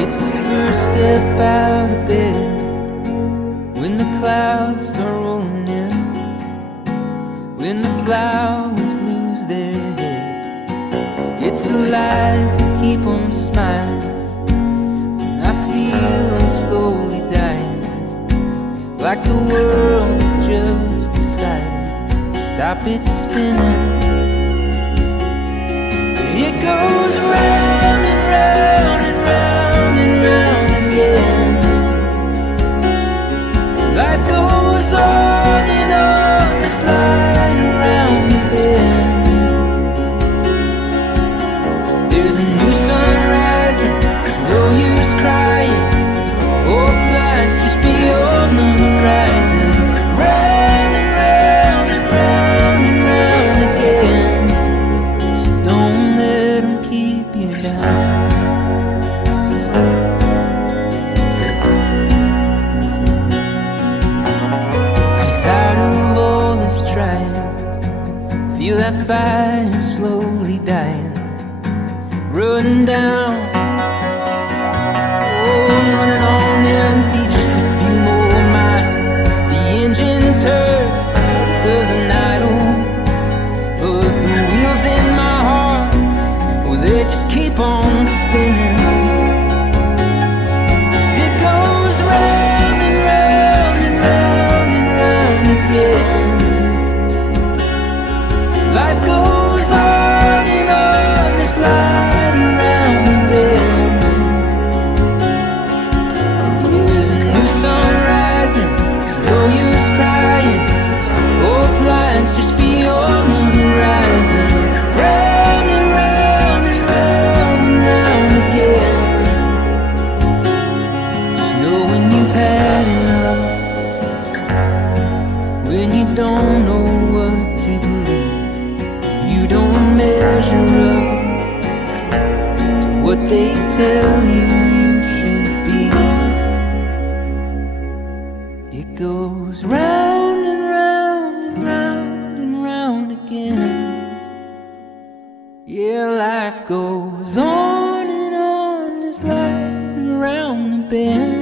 It's the first step out of bed when the clouds start rolling in, when the flowers lose their heads. It's the lies that keep them smiling when I feel them slowly dying, like the world has just decided to stop its spinning. It goes round and round and round and round again. Life goes on and on, just light around the bend. There's a new sun rising, there's no use crying. Hope lies just beyond the horizon. Round and round and round and round again. So don't let them keep you down. Feel that fire slowly dying, running down. Oh, I'm running on empty, just a few more miles. The engine turns, but it doesn't idle. But the wheels in my heart, well, they just keep on spinning. 'Cause it goes round and round and round and round again. Life goes on and on, just light around the bend. There's a new sun rising, there's no use crying. Hope lies just beyond the horizon. Round and round and round and round again. Just know when you've had enough, when you don't know what to believe, you don't measure up to what they tell you you should be. It goes round and round and round and round again. Yeah, life goes on and on, just like around the bend.